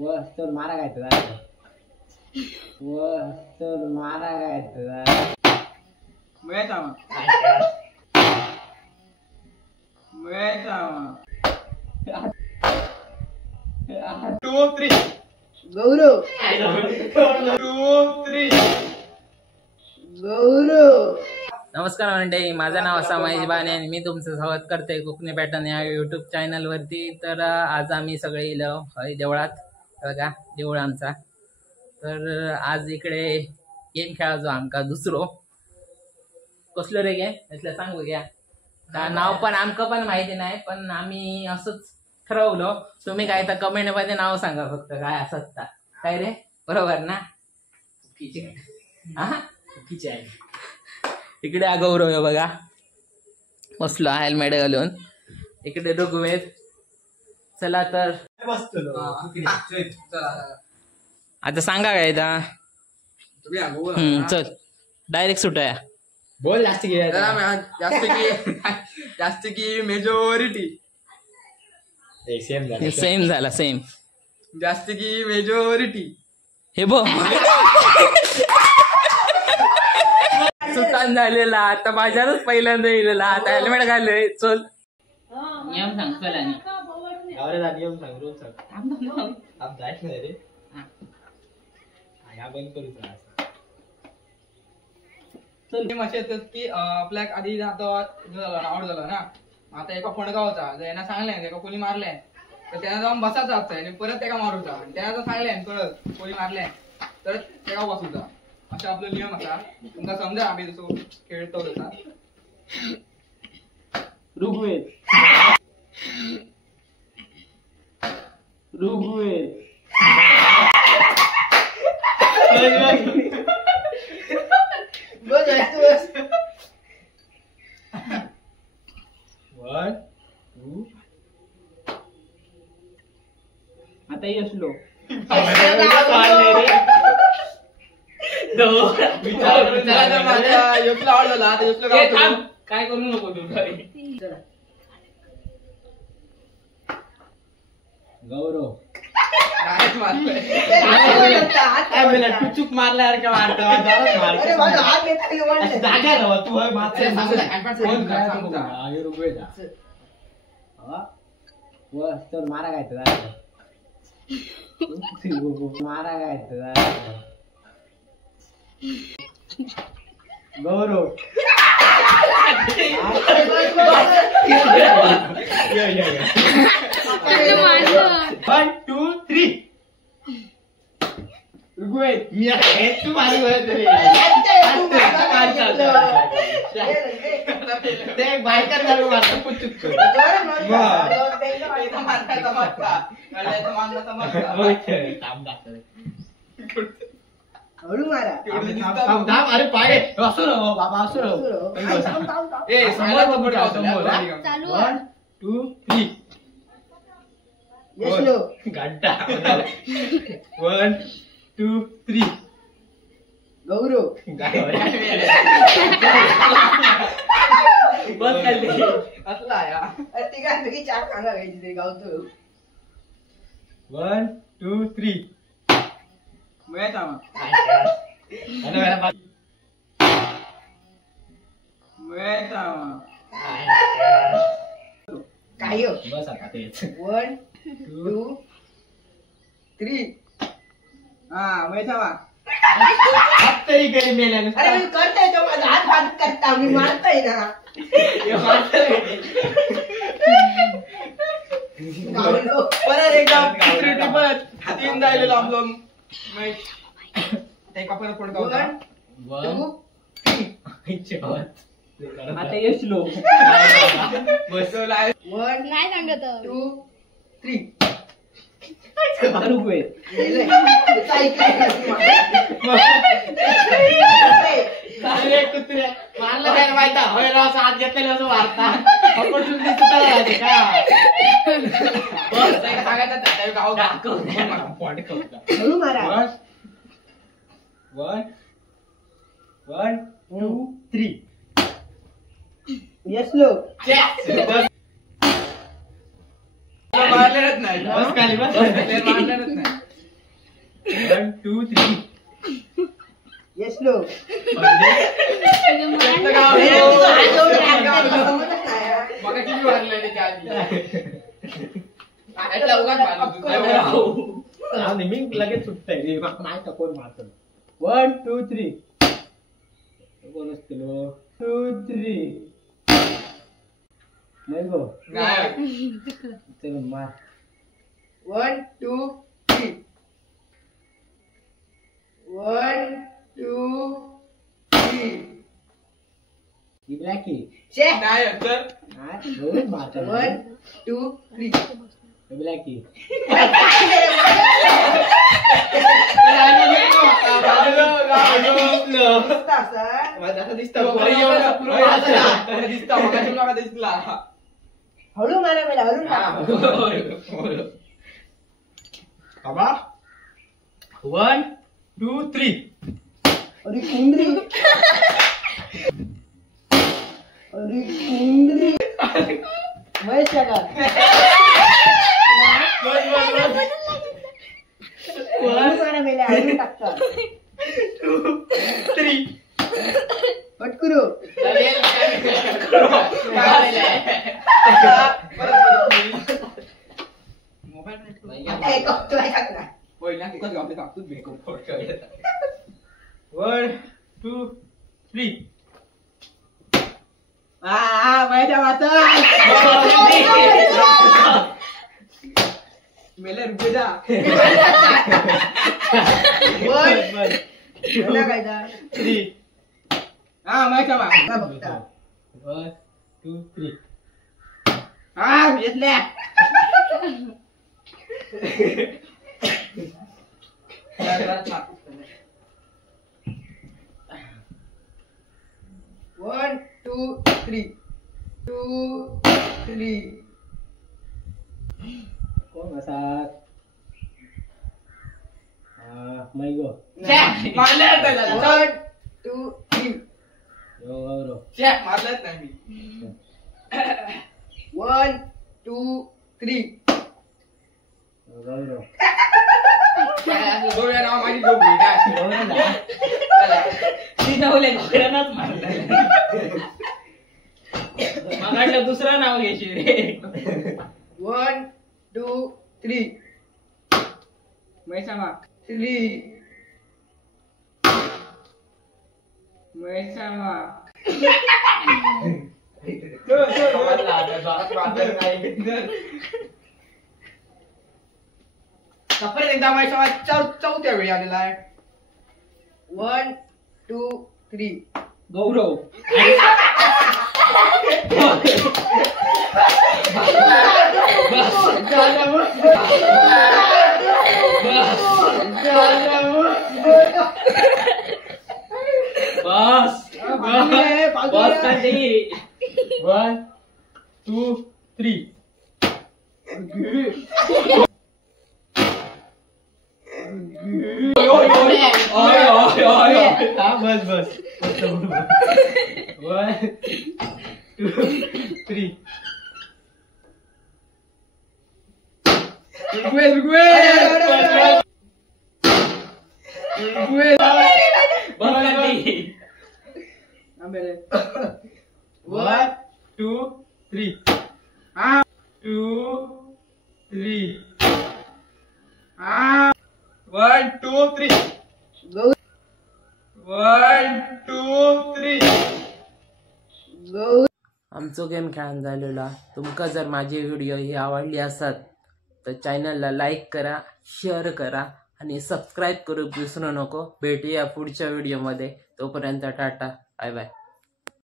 वस्तूर मारा काय तुला वस्तूर मारा काय तुला Two, three. गौरव Two, three. गौरव नमस्कार मंडळी, माझं नाव असा महेश बाने आणि मी तुमचं स्वागत करते कोकणी पॅटर्न या यूट्यूब चॅनलवरती. तर आज आम्ही सगळे इलो हय देवळात, बघा देऊळ आमचा. तर आज इकडे गेम खेळायचो आमका दुसरो. कसलो रे गेम असलं सांग बघ्या. नाव पण आमका पण माहिती नाही, पण आम्ही असंच ठरवलं. तुम्ही काय तर कमेंट मध्ये नाव सांगा फक्त काय असत काय रे, बरोबर ना? चुकीचे आहे. इकडे गौरव बघा बसलो हेल्मेट घालून. इकडे ऋग्वेद. चला तर आता सांगा काय चल डायरेक्ट सुटूया. बोल जास्त जास्त की मेजॉरिटी सेम झाला सेम. जास्त की मेजॉरिटी हे बघ सुतान झालेला. आता बाजारच पहिल्यांदा येलेला. आता हेल्मेट घालय. चल नियम सांग. चला नियम सांग रोज सांग रे बंद करू चल असे येतात की आपल्या आधी आता आवड झाला ना. आता एका फणगावचा यांना सांगले एका कोणी मारले तर त्यांना जाऊन बसायचा आणि परत एका मारूचा. त्यांना जर सांगले कळत कोणी मारले तर तेव्हा बसूचा. असा आपला नियम असा. तुमका समजा आम्ही जसं खेळतो तसा. ऋग्वेद ऋग्वेद वन टू आता यसलो काय करू नको तू. गौरव चूक मारल्यासारखं वस्तूर मारा काय तुला मारा काय तुला गौरव वन टू थ्री ऋग्वेद तू मारू ते बायकर झालं मारतं पुचुक हळू मारा. अरे पाय असो रहो बाबा असो रहो. वन टू थ्री यसलो घंटा. वन टू थ्री गौरव बस खाली असला या तिघांपैकी चार सांगा घ्यायची ते गावतो. वन टू थ्री काय बस आता तेच. वन टू थ्री हा मैसावा तरी काही मेल्याने. अरे मी करताय तो माझा हात हात करता मी मारताय ना. परत एकदा तीन राहिलेलो आपलं एका परत पडत होता. आता यसलो बसवलाय. वन नाही सांगत टू थ्री ऋग्वेद कुत्र्या मारलं काय माहिती हवेला असं हात घेतलेलं असं वारता सांगायचं गाव हळू मारा. वन वन टू थ्री यसलो मारलेलंच नाही. बस खाली बस मारलेलंच नाही. 2 3 येस लो बघा किती वाजले त्याच्या आधी. यातला उगाच मारलं. मी लगेच सुटतंय माहित कोण मारत 1 2 3 कोण असतील 2 3 नाही गो चल मार 1 2 3 1 2 3 ब्लॅकी नाही तर 1 2 3 ब्लॅकी हळू मारा मला हळू बाबा 1 2 3 अरे कुंडरी अरे कुंडरी महेश काका मारा मेले हळू टाकतात 2 3 पटकुरू One, 2, 3. माझ्या वाचा मेले रुपये जा 3. माझ्या वाचा 1 2 3 घेतल्या One, 2, 3. 2, 3. कोण बसात मै गो 1, 2, 3. गौरव मारलंच नाही मी 1, 2, 3. गौरव दोन नाव माझी जोडी मागाडलं दुसरं नाव घ्यायची रे 1, 2, 3. मैसामा 3. मैसामा परत एकदा मैसामा चौथ्या वेळी आलेला आहे 1, 2, 3. गौरव बस बस कंटिन्यू 1, 2, 3. बस बस 1, 2, 3. आंबेले 1, 2, 3. 2, 3. 1, 2, 3. 1, 2, 3. आमचो गेम खेळून झालेला. तुमका जर माझी व्हिडिओ ही आवडली असत तर चॅनलला लाईक करा, शेअर करा आणि सबस्क्राईब करू विसरू नको. भेटूया पुढच्या व्हिडिओमध्ये. तोपर्यंत टाटा, बाय बाय.